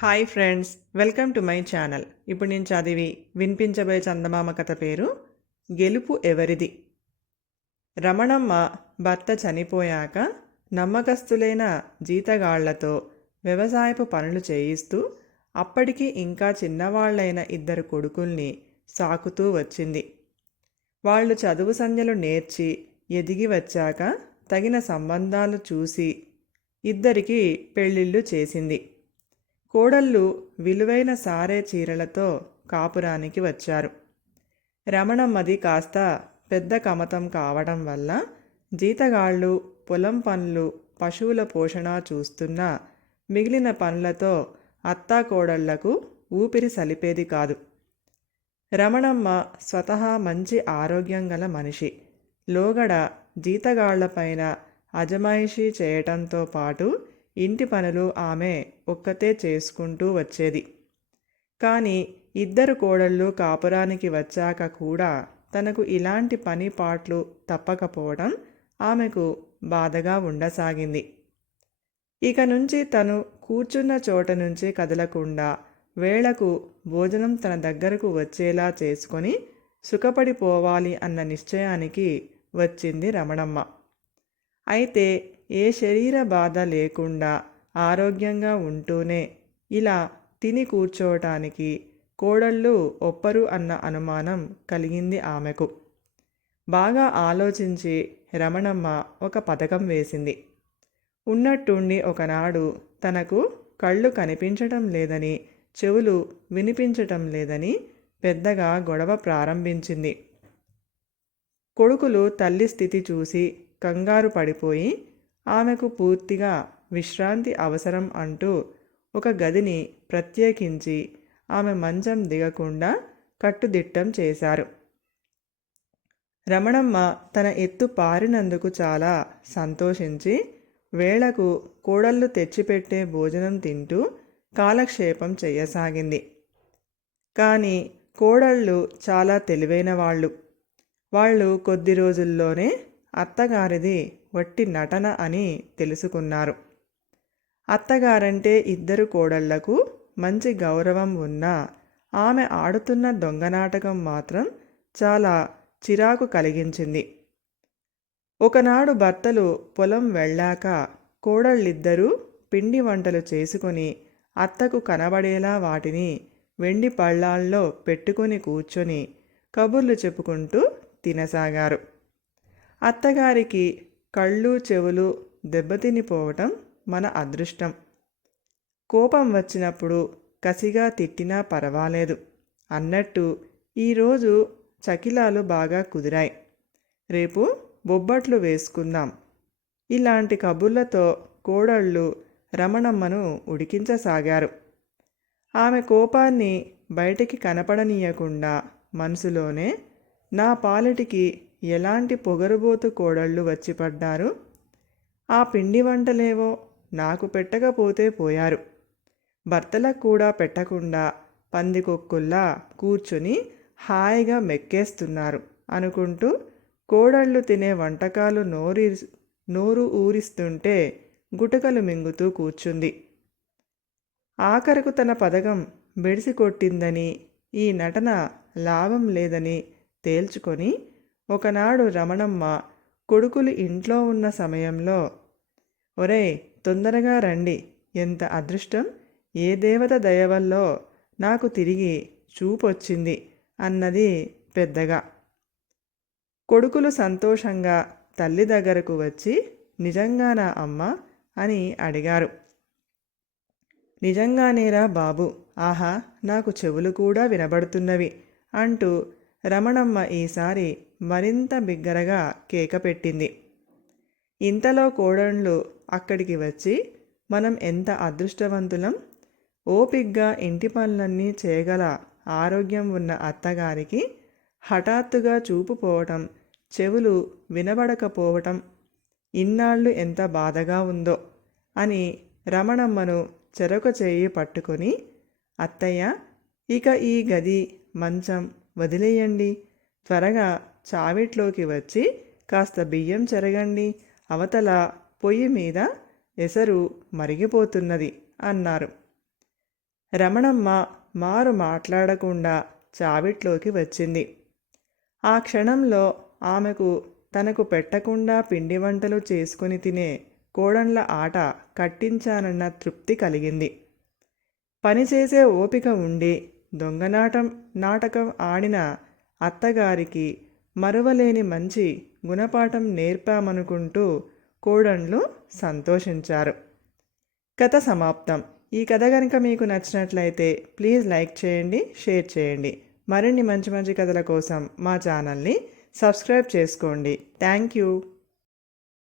Hi friends welcome to my channel. ఇప్పుడు నేను చదివి వినిపించబోయే చందమామ కథ పేరు గెలుపు ఎవరిది? రమణమ్మ భర్త చనిపోయాక నమ్మకస్తులైన జీతగాళ్ళతో వ్యవసాయపు పనులు చేయిస్తూ అప్పటికి ఇంకా చిన్నవాళ్ళైన ఇద్దరు కొడుకుల్ని సాకుతూ వచ్చింది. వాళ్ళు చదువు సంధ్యలు నేర్చి ఎదిగి వచ్చాక తగిన సంబంధాలు చూసి ఇద్దరికి పెళ్ళిళ్ళు చేసింది. కోడళ్ళు విలువైన సారే చీరలతో కాపురానికి వచ్చారు. రమణమ్మది కాస్త పెద్ద కమతం కావడం వల్ల జీతగాళ్ళు పొలం పనులు పశువుల పోషణ చూస్తున్న మిగిలిన పనులతో అత్తాకోడళ్ళకు ఊపిరి సలిపేది కాదు. రమణమ్మ స్వతహా మంచి ఆరోగ్యం గల మనిషి. లోగడ జీతగాళ్ళపైన అజమాయిషీ చేయటంతో పాటు ఇంటి పనులు ఆమె ఒక్కతే చేసుకుంటూ వచ్చేది. కానీ ఇద్దరు కోడళ్ళు కాపురానికి వచ్చాక కూడా తనకు ఇలాంటి పని పాట్లు తప్పకపోవడం ఆమెకు బాధగా ఉండసాగింది. ఇక నుంచి తను కూర్చున్న చోట నుంచి కదలకుండా వేళకు భోజనం తన దగ్గరకు వచ్చేలా చేసుకొని సుఖపడిపోవాలి అన్న నిశ్చయానికి వచ్చింది రమణమ్మ. అయితే ఏ శరీర బాధ లేకుండా ఆరోగ్యంగా ఉంటూనే ఇలా తిని కూర్చోవటానికి కోడళ్ళు ఒప్పరు అన్న అనుమానం కలిగింది ఆమెకు. బాగా ఆలోచించి రమణమ్మ ఒక పథకం వేసింది. ఉన్నట్టుండి ఒకనాడు తనకు కళ్ళు కనిపించటం లేదని చెవులు వినిపించటం లేదని పెద్దగా గొడవ ప్రారంభించింది. కొడుకులు తల్లి స్థితి చూసి కంగారు పడిపోయి ఆమెకు పూర్తిగా విశ్రాంతి అవసరం అంటూ ఒక గదిని ప్రత్యేకించి ఆమె మంచం దిగకుండా కట్టుదిట్టం చేశారు. రమణమ్మ తన ఎత్తు పారినందుకు చాలా సంతోషించి వేళకు కోడళ్ళు తెచ్చిపెట్టే భోజనం తింటూ కాలక్షేపం చేయసాగింది కానీ కోడళ్ళు చాలా తెలివైన వాళ్ళు. వాళ్ళు కొద్ది రోజుల్లోనే అత్తగారిది వట్టి నటన అని తెలుసుకున్నారు. అత్తగారంటే ఇద్దరు కోడళ్ళకు మంచి గౌరవం ఉన్నా ఆమె ఆడుతున్న దొంగనాటకం మాత్రం చాలా చిరాకు కలిగించింది. ఒకనాడు భర్తలు పొలం వెళ్ళాక కోడళ్ళిద్దరూ పిండి వంటలు చేసుకొని అత్తకు కనబడేలా వాటిని వెండి పళ్ళాల్లో పెట్టుకొని కూర్చొని కబుర్లు చెప్పుకుంటూ తినసాగారు. అత్తగారికి కళ్ళు చెవులు దెబ్బతినిపోవటం మన అదృష్టం. కోపం వచ్చినప్పుడు కసిగా తిట్టినా పర్వాలేదు. అన్నట్టు ఈరోజు చకిలాలు బాగా కుదిరాయి. రేపు బొబ్బట్లు వేసుకుందాం. ఇలాంటి కబుర్లతో కోడళ్ళు రమణమ్మను ఉడికించసాగారు. ఆమె కోపాన్ని బయటికి కనపడనీయకుండా మనసులోనే నా పాలిటికి ఎలాంటి పొగరుబోతు కోడళ్ళు వచ్చి పడ్డారు? ఆ పిండి వంటలేవో నాకు పెట్టకపోతే పోయారు. భర్తలకు కూడా పెట్టకుండా పందికొక్కుల్లా కూర్చుని హాయిగా మెక్కేస్తున్నారు అనుకుంటూ కోడళ్ళు తినే వంటకాలు నోరి నోరు ఊరిస్తుంటే గుటకలు మింగుతూ కూర్చుంది. ఆఖరకు తన పథకం బెడిసి కొట్టిందని ఈ నటన లాభం లేదని తేల్చుకొని ఒకనాడు రమణమ్మ కొడుకులు ఇంట్లో ఉన్న సమయంలో ఒరే తొందరగా రండి. ఎంత అదృష్టం! ఏ దేవత దయవల్లో నాకు తిరిగి చూపొచ్చింది అన్నది పెద్దగా. కొడుకులు సంతోషంగా తల్లి దగ్గరకు వచ్చి నిజంగానా అమ్మ? అని అడిగారు. నిజంగానేరా బాబు! ఆహా! నాకు చెవులు కూడా వినబడుతున్నవి అంటూ రమణమ్మ ఈసారి మరింత బిగ్గరగా కేక పెట్టింది. ఇంతలో కోడళ్ళు అక్కడికి వచ్చి మనం ఎంత అదృష్టవంతులం? ఓపిగ్గా ఇంటి పనులన్నీ చేయగల ఆరోగ్యం ఉన్న అత్తగారికి హఠాత్తుగా చూపు పోవటం చెవులు వినబడకపోవటం ఇన్నాళ్ళు ఎంత బాధగా ఉందో అని రమణమ్మను చెరొక చేయి పట్టుకొని అత్తయ్య ఇక ఈ గది మంచం వదిలేయండి. త్వరగా చావిట్లోకి వచ్చి కాస్త బియ్యం చెరగండి. అవతల పొయ్యి మీద ఎసరు మరిగిపోతున్నది అన్నారు. రమణమ్మ మారు మాట్లాడకుండా చావిట్లోకి వచ్చింది. ఆ క్షణంలో ఆమెకు తనకు పెట్టకుండా పిండి వంటలు చేసుకుని తినే కోడన్ల ఆట కట్టించానన్న తృప్తి కలిగింది. పనిచేసే ఓపిక ఉండి దొంగనాటం నాటకం ఆడిన అత్తగారికి మరువలేని మంచి గుణపాఠం నేర్పామనుకుంటూ కోడన్లు సంతోషించారు. కథ సమాప్తం. ఈ కథ కనుక మీకు నచ్చినట్లయితే ప్లీజ్ లైక్ చేయండి షేర్ చేయండి. మరిన్ని మంచి మంచి కథల కోసం మా ఛానల్ని సబ్స్క్రైబ్ చేసుకోండి. Thank you.